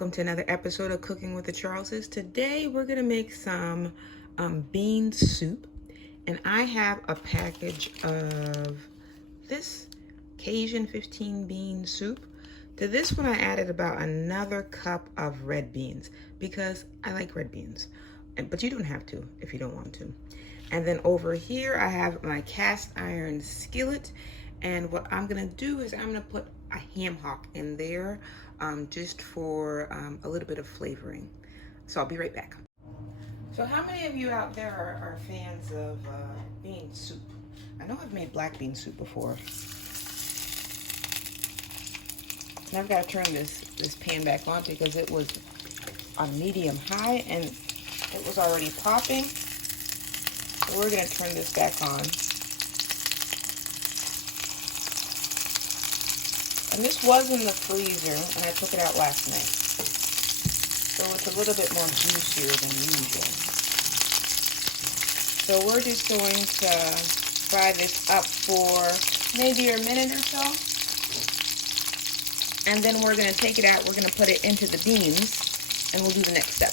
welcome to another episode of Cooking with the Charleses. Today we're gonna make some bean soup, and I have a package of this Cajun 15 bean soup. To this one I added about another cup of red beans because I like red beans, but you don't have to if you don't want to. And then over here I have my cast iron skillet, and what I'm gonna do is I'm gonna put a ham hock in there just for a little bit of flavoring. So I'll be right back. So how many of you out there are fans of bean soup? I know I've made black bean soup before. Now I've got to turn this pan back on because it was on medium high and it was already popping. So we're going to turn this back on. And this was in the freezer, and I took it out last night. So it's a little bit more juicier than usual. So we're just going to fry this up for maybe a minute or so. And then we're going to take it out, we're going to put it into the beans, and we'll do the next step.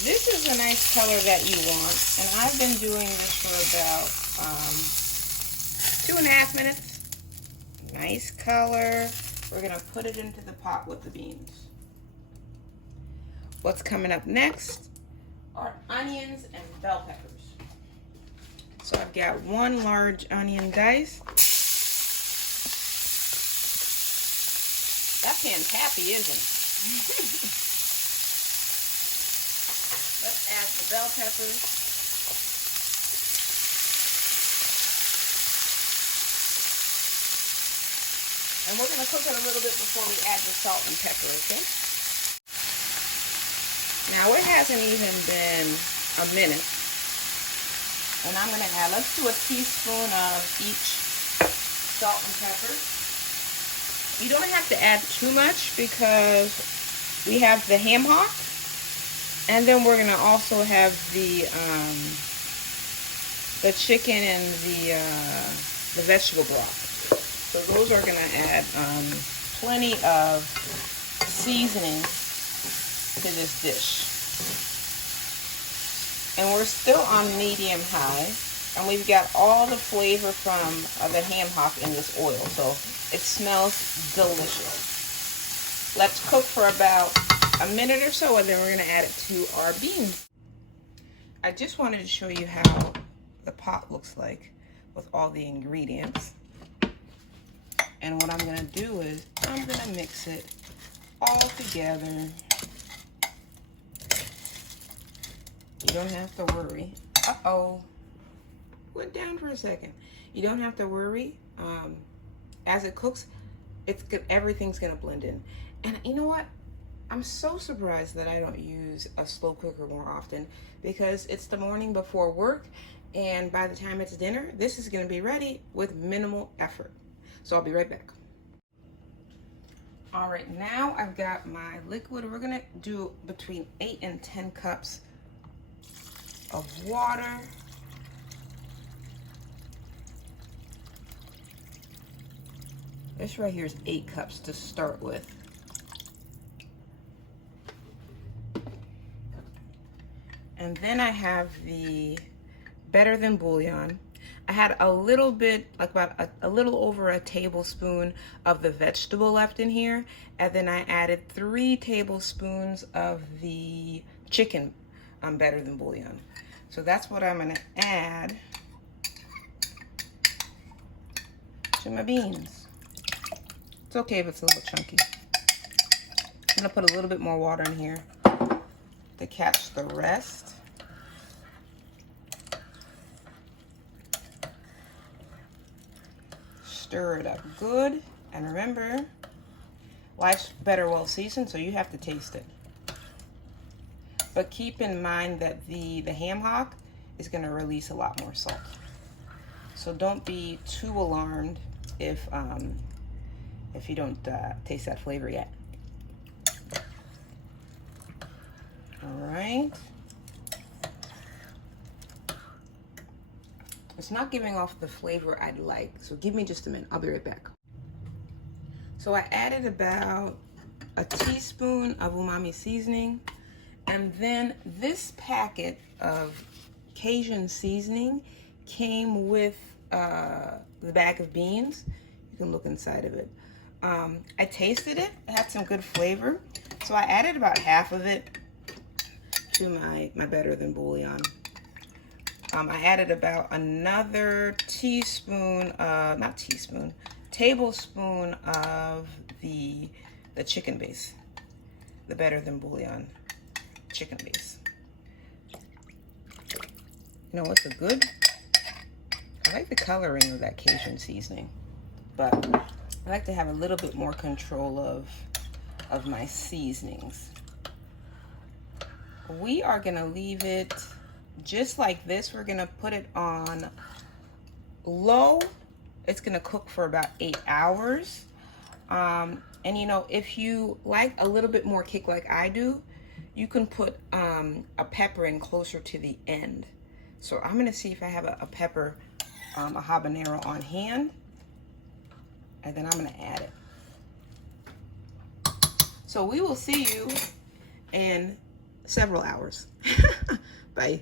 This is a nice color that you want, and I've been doing this for about 2.5 minutes. Nice color. We're gonna put it into the pot with the beans. What's coming up next are onions and bell peppers. So I've got 1 large onion diced. That pan's happy, isn't it? Let's add the bell peppers. And we're going to cook it a little bit before we add the salt and pepper, okay? Now it hasn't even been a minute. And I'm going to add, let's do a teaspoon of each salt and pepper. You don't have to add too much because we have the ham hock. And then we're going to also have the chicken and the vegetable broth. So those are going to add plenty of seasoning to this dish. And we're still on medium high, and we've got all the flavor from the ham hock in this oil, so it smells delicious. Let's cook for about a minute or so, and then we're going to add it to our beans. I just wanted to show you how the pot looks like with all the ingredients. And what I'm going to do is I'm going to mix it all together. You don't have to worry. Uh-oh. Went down for a second. You don't have to worry. As it cooks, everything's going to blend in. And you know what? I'm so surprised that I don't use a slow cooker more often because it's the morning before work, and by the time it's dinner, this is going to be ready with minimal effort. So I'll be right back. All right, now I've got my liquid. We're gonna do between 8 and 10 cups of water. This right here is 8 cups to start with. And then I have the Better Than Bouillon. I had a little bit, like about a little over a tablespoon of the vegetable left in here. And then I added 3 tablespoons of the chicken Better Than Bouillon. So that's what I'm gonna add to my beans. It's okay if it's a little chunky. I'm gonna put a little bit more water in here to catch the rest. Stir it up good, and remember, life's better well seasoned, so you have to taste it. But keep in mind that the ham hock is going to release a lot more salt. So don't be too alarmed if you don't taste that flavor yet. All right. It's not giving off the flavor I'd like, so give me just a minute. I'll be right back. So I added about a teaspoon of umami seasoning, and then this packet of Cajun seasoning came with the bag of beans. You can look inside of it. I tasted it. It had some good flavor, so I added about half of it to my Better Than bouillon. I added about another tablespoon of the chicken base, the Better Than bouillon chicken base. You know what's I like the coloring of that Cajun seasoning, but I like to have a little bit more control of my seasonings. We are gonna leave it just like this. We're gonna put it on low. It's gonna cook for about 8 hours. And you know, if you like a little bit more kick like I do, you can put a pepper in closer to the end. So I'm gonna see if I have a pepper, a habanero on hand, and then I'm gonna add it. So we will see you in several hours. Bye.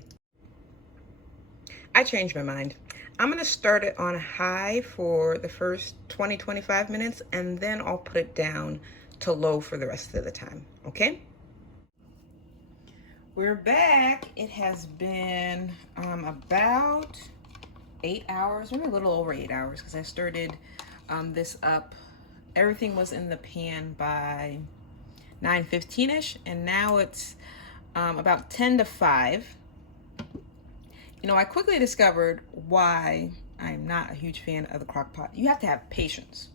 I changed my mind. I'm gonna start it on high for the first 20-25 minutes, and then I'll put it down to low for the rest of the time, okay? We're back. It has been about 8 hours, maybe a little over 8 hours, because I started this up. Everything was in the pan by 9:15ish, and now it's about 10 to 5. You know, I quickly discovered why I'm not a huge fan of the crock pot. You have to have patience,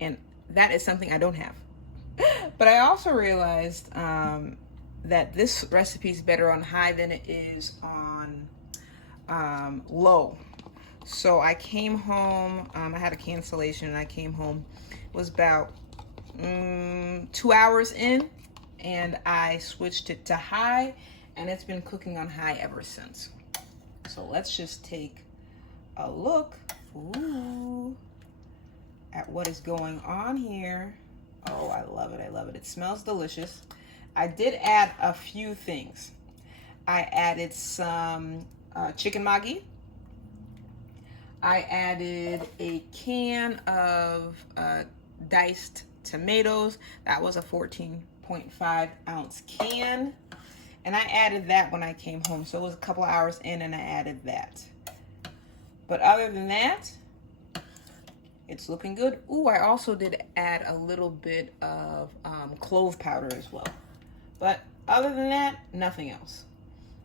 and that is something I don't have. But I also realized that this recipe is better on high than it is on low. So I came home, I had a cancellation, and I came home. It was about 2 hours in, and I switched it to high, and it's been cooking on high ever since. So let's just take a look at what is going on here. Oh, I love it. I love it. It smells delicious. I did add a few things. I added some chicken magi. I added a can of diced tomatoes. That was a 14.5 ounce can. And I added that when I came home. So it was a couple hours in and I added that. But other than that, it's looking good. Ooh, I also did add a little bit of clove powder as well. But other than that, nothing else.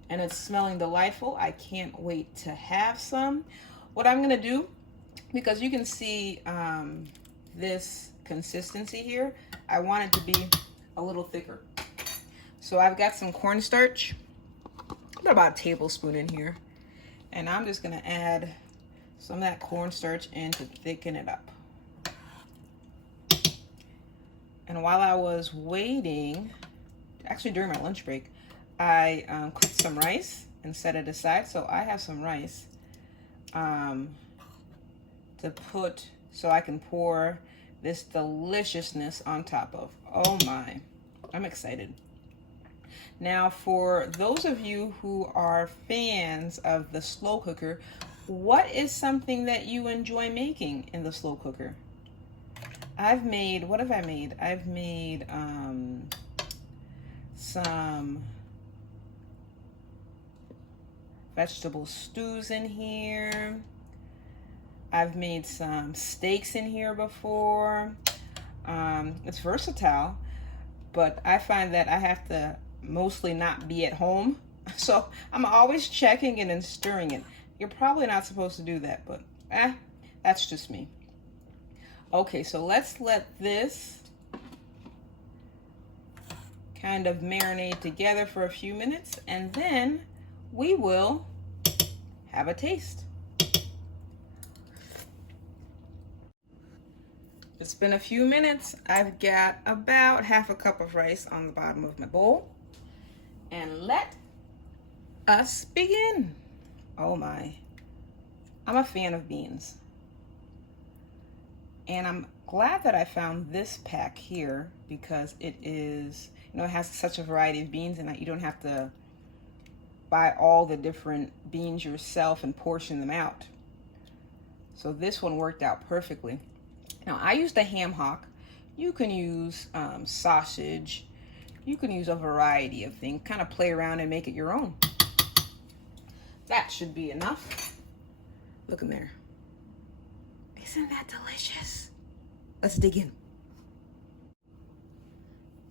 And it's smelling delightful. I can't wait to have some. What I'm gonna do, because you can see this consistency here, I want it to be a little thicker. So I've got some cornstarch, about a tablespoon in here. And I'm just gonna add some of that cornstarch in to thicken it up. And while I was waiting, actually during my lunch break, I cooked some rice and set it aside. So I have some rice to put, so I can pour this deliciousness on top of. Oh my, I'm excited. Now, for those of you who are fans of the slow cooker, what is something that you enjoy making in the slow cooker? I've made, what have I made? I've made some vegetable stews in here. I've made some steaks in here before. It's versatile, but I find that I have to mostly not be at home. So I'm always checking it and stirring it. You're probably not supposed to do that, but that's just me. Okay, so let's let this kind of marinate together for a few minutes, and then we will have a taste. It's been a few minutes. I've got about half a cup of rice on the bottom of my bowl. And let us begin. Oh my, I'm a fan of beans. And I'm glad that I found this pack here because it is, you know, it has such a variety of beans and you don't have to buy all the different beans yourself and portion them out. So this one worked out perfectly. Now I used a ham hock. You can use sausage. You can use a variety of things. Kind of play around and make it your own. That should be enough. Look in there. Isn't that delicious? Let's dig in.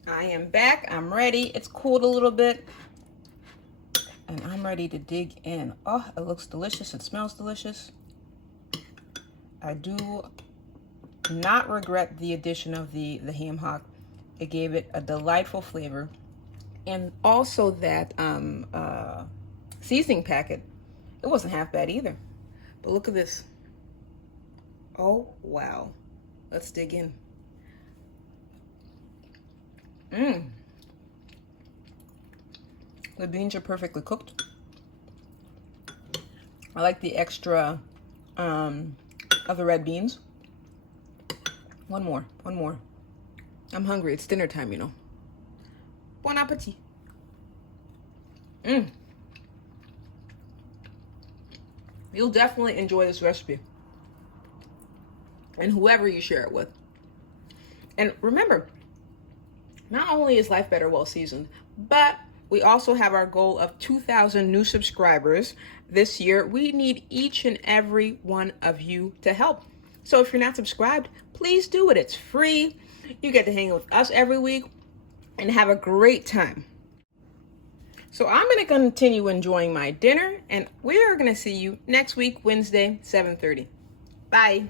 I am back. I'm ready. It's cooled a little bit. And I'm ready to dig in. Oh, it looks delicious. It smells delicious. I do not regret the addition of the ham hock. It gave it a delightful flavor. And also that seasoning packet, it wasn't half bad either. But look at this. Oh, wow. Let's dig in. The beans are perfectly cooked. I like the extra of the red beans. One more. I'm hungry. It's dinner time, you know. Bon appetit. You'll definitely enjoy this recipe. And whoever you share it with. And remember, not only is life better well seasoned, but we also have our goal of 2,000 new subscribers this year. We need each and every one of you to help. So if you're not subscribed, please do it. It's free. You get to hang with us every week and have a great time. So I'm going to continue enjoying my dinner, and we're going to see you next week, Wednesday, 7:30. Bye.